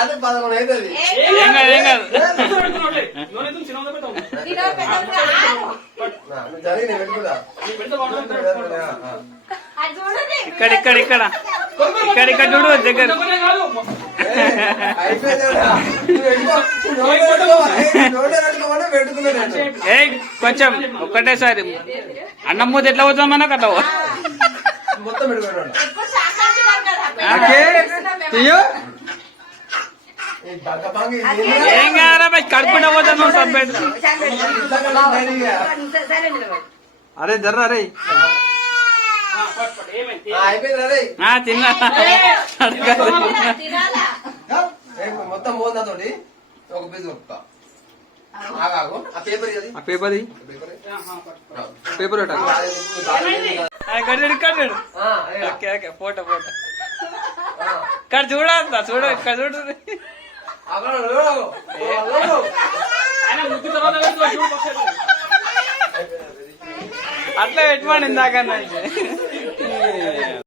రాత్రి 11 అవుతుంది. ఏం కాదు ఏం కాదు. జరిగి నేను పెట్టుకుంటా. ఇక్కడ ఇక్కడ ఇక్కడ ఇక్కడ ఇక్కడ చూడు దగ్గర. ఏ కొంచెం ఒక్కటేసారి అన్నం మూత ఎట్లా పోతాం మనకు అట్లా మొత్తం పెట్టుకున్నాడు. ఏం కాదా కడుపుండా పోతాను సబ్బెట్. అరే జర్రా రే తిన్నా మొత్తం పోందా తోటి ఒక పీస్ ఒక్క ఆగాగు. ఆ పేపర్ ఆ పేపర్ పేపర్ కట్టాడు కట్టాడు. ఓకే ఓకే ఫోటో ఫోటో ఇక్కడ చూడ చూడ ఇక్కడ చూడు. అట్లా పెట్టుకోండి ఇందాక